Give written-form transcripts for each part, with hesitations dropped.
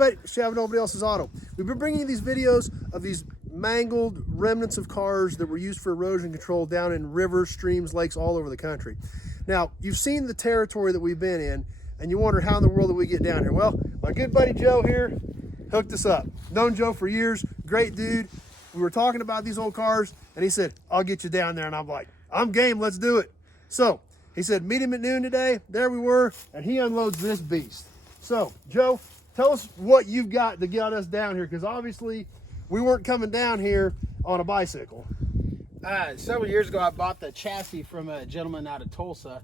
everybody, Chevy Nobody Else's Auto. We've been bringing you these videos of these mangled remnants of cars that were used for erosion control down in rivers, streams, lakes, all over the country. Now, you've seen the territory that we've been in, and you wonder how in the world did we get down here? Well, my good buddy Joe here hooked us up. Known Joe for years, great dude. We were talking about these old cars, and he said, I'll get you down there. And I'm like, I'm game, let's do it. So he said, meet him at noon today. There we were, and he unloads this beast. So, Joe, tell us what you've got to get us down here, because obviously we weren't coming down here on a bicycle. Several years ago, I bought the chassis from a gentleman out of Tulsa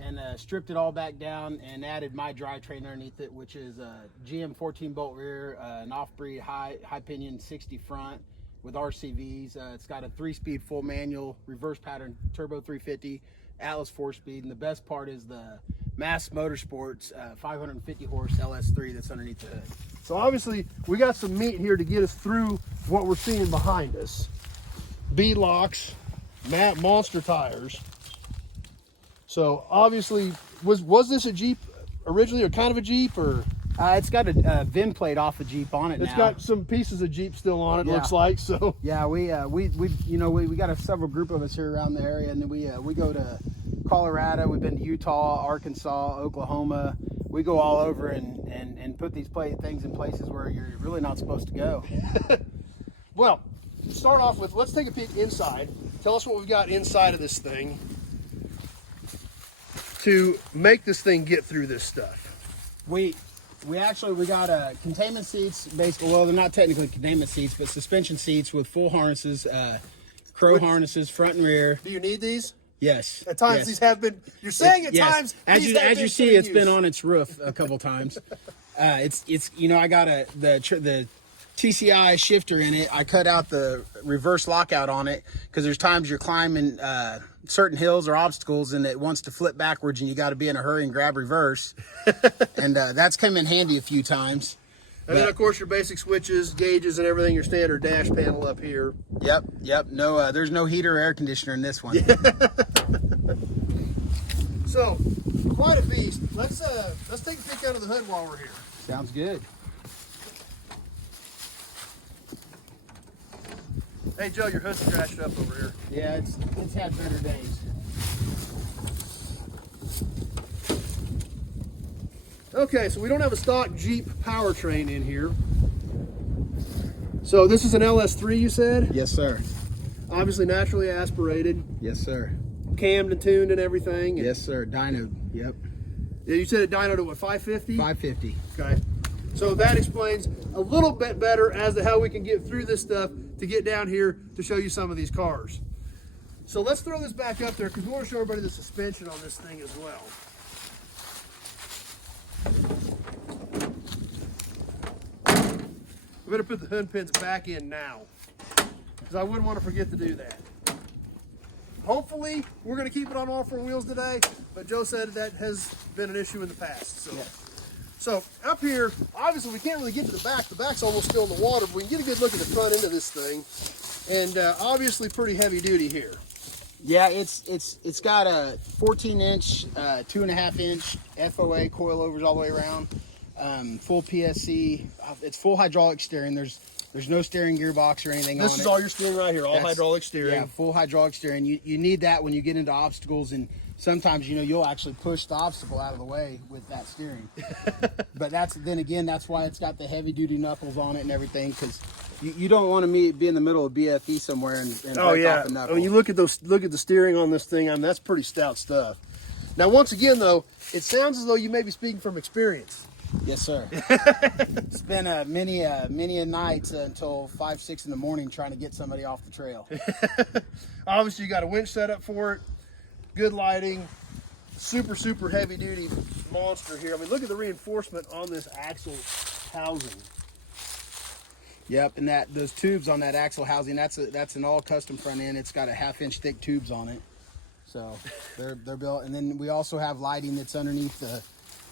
and stripped it all back down and added my drivetrain underneath it, which is a GM 14-bolt rear, an off-breed high pinion 60 front with RCVs. It's got a 3-speed full manual, reverse pattern, turbo 350, Atlas 4-speed, and the best part is the Mass Motorsports 550 horse LS3 that's underneath the hood. So obviously we got some meat here to get us through what we're seeing behind us. B-locks, monster tires. So obviously, was this a Jeep originally, or kind of a Jeep, or? It's got a VIN plate off a Jeep on it now. It's got some pieces of Jeep still on it, looks like, so. Yeah, we got a several group of us here around the area, and then we go to Colorado, we've been to Utah, Arkansas, Oklahoma. We go all over and put these things in places where you're really not supposed to go. Well, to start off with, let's take a peek inside. Tell us what we've got inside of this thing to make this thing get through this stuff. We got containment seats, basically. Well, they're not technically containment seats, but suspension seats with full harnesses, harnesses, front and rear. Do you need these? Yes. At times, yes. These have been. You're saying at times. As you see, it's been on its roof a couple times. It's I got the TCI shifter in it. I cut out the reverse lockout on it because there's times you're climbing certain hills or obstacles and it wants to flip backwards and you got to be in a hurry and grab reverse. And that's come in handy a few times. And then, of course, your basic switches, gauges, and everything, your standard dash panel up here. Yep. No, there's no heater or air conditioner in this one. So, quite a beast. Let's take a peek under the hood while we're here. Sounds good. Hey, Joe, your hood's scratched up over here. Yeah, it's had better days. Okay, so we don't have a stock Jeep powertrain in here. So this is an LS3, you said? Yes, sir. Obviously naturally aspirated. Yes, sir. Cammed and tuned and everything. Yes, sir. Dynoed. Yep. Yeah, you said it dynoed at what, 550? 550. Okay. So that explains a little bit better as to how we can get through this stuff to get down here to show you some of these cars. So let's throw this back up there because we want to show everybody the suspension on this thing as well. We better put the hood pins back in now because I wouldn't want to forget to do that. Hopefully, we're going to keep it on all 4 wheels today, but Joe said that has been an issue in the past. So, So up here, obviously we can't really get to the back. The back's almost still in the water, but we can get a good look at the front end of this thing. And obviously pretty heavy duty here. Yeah, it's got a 14-inch, 2.5-inch FOA coilovers all the way around. Full PSC. It's full hydraulic steering. There's no steering gearbox or anything on it. This is all your steering right here, all hydraulic steering. Yeah, full hydraulic steering. You need that when you get into obstacles, and sometimes you'll actually push the obstacle out of the way with that steering. But that's why it's got the heavy duty knuckles on it and everything, because you don't want to be in the middle of BFE somewhere and break off the knuckle. When you look at the steering on this thing, I mean, that's pretty stout stuff. Now, once again, though, it sounds as though you may be speaking from experience. Yes, sir. It's been many a night until 5, 6 in the morning trying to get somebody off the trail. Obviously, you got a winch set up for it, good lighting, super heavy duty monster here. I mean, look at the reinforcement on this axle housing. Yep, and those tubes on that axle housing, that's an all custom front end. It's got a 1/2-inch thick tubes on it, so they're built. And then we also have lighting that's underneath the.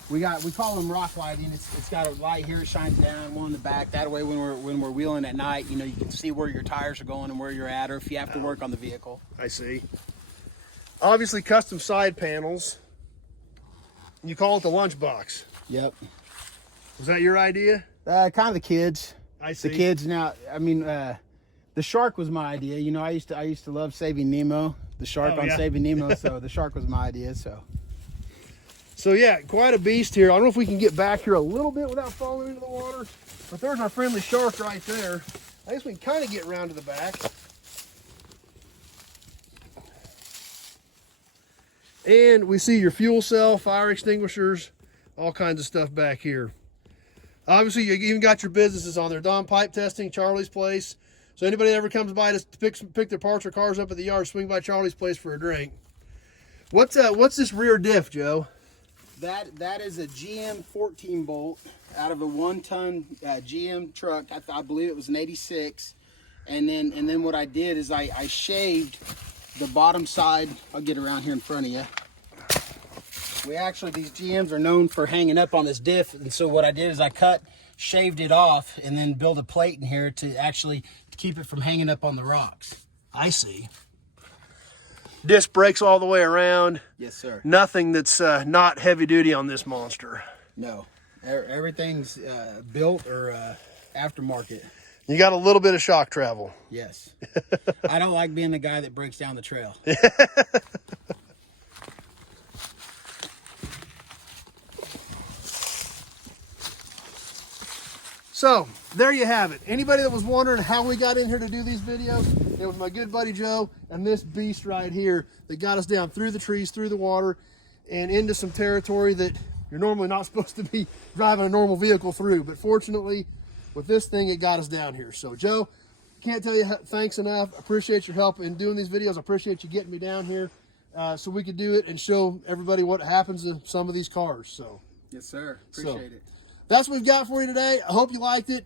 We call them rock lighting. It's got a light here, it shines down, one in the back. That way, when we're wheeling at night, you can see where your tires are going and where you're at, or if you have to work on the vehicle. I see. Obviously, custom side panels. You call it the lunchbox. Yep. Was that your idea? Kind of the kids. I see. The kids now. I mean, the shark was my idea. You know, I used to love Saving Nemo. The shark Oh, on yeah. Saving Nemo. So the shark was my idea. So yeah, quite a beast here. I don't know if we can get back here a little bit without falling into the water, but there's our friendly shark right there. I guess we can kind of get around to the back. And we see your fuel cell, fire extinguishers, all kinds of stuff back here. Obviously, you even got your businesses on there. Don Pipe Testing, Charlie's Place. So anybody that ever comes by to pick their parts or cars up at the yard, swing by Charlie's Place for a drink. What's this rear diff, Joe? That is a GM 14 bolt out of a 1-ton GM truck. I believe it was an 86. And then what I did is I shaved the bottom side. I'll get around here in front of you. These GMs are known for hanging up on this diff, and so what I did is I shaved it off, and then built a plate in here to actually keep it from hanging up on the rocks. I see. Disc brakes all the way around. Yes, sir. Nothing that's not heavy duty on this monster. No, everything's built or aftermarket. You got a little bit of shock travel. Yes. I don't like being the guy that breaks down the trail. So, there you have it. Anybody that was wondering how we got in here to do these videos, it was my good buddy Joe and this beast right here that got us down through the trees, through the water, and into some territory that you're normally not supposed to be driving a normal vehicle through. But fortunately, with this thing, it got us down here. So, Joe, can't tell you thanks enough. Appreciate your help in doing these videos. I appreciate you getting me down here so we could do it and show everybody what happens to some of these cars. So, yes, sir. Appreciate it. That's what we've got for you today. I hope you liked it.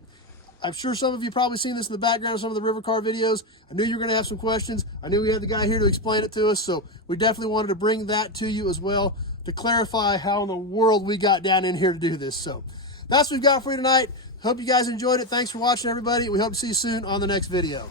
I'm sure some of you probably seen this in the background of some of the river car videos. I knew you were going to have some questions. I knew we had the guy here to explain it to us, so we definitely wanted to bring that to you as well to clarify how in the world we got down in here to do this. So that's what we've got for you tonight. Hope you guys enjoyed it. Thanks for watching, everybody. We hope to see you soon on the next video.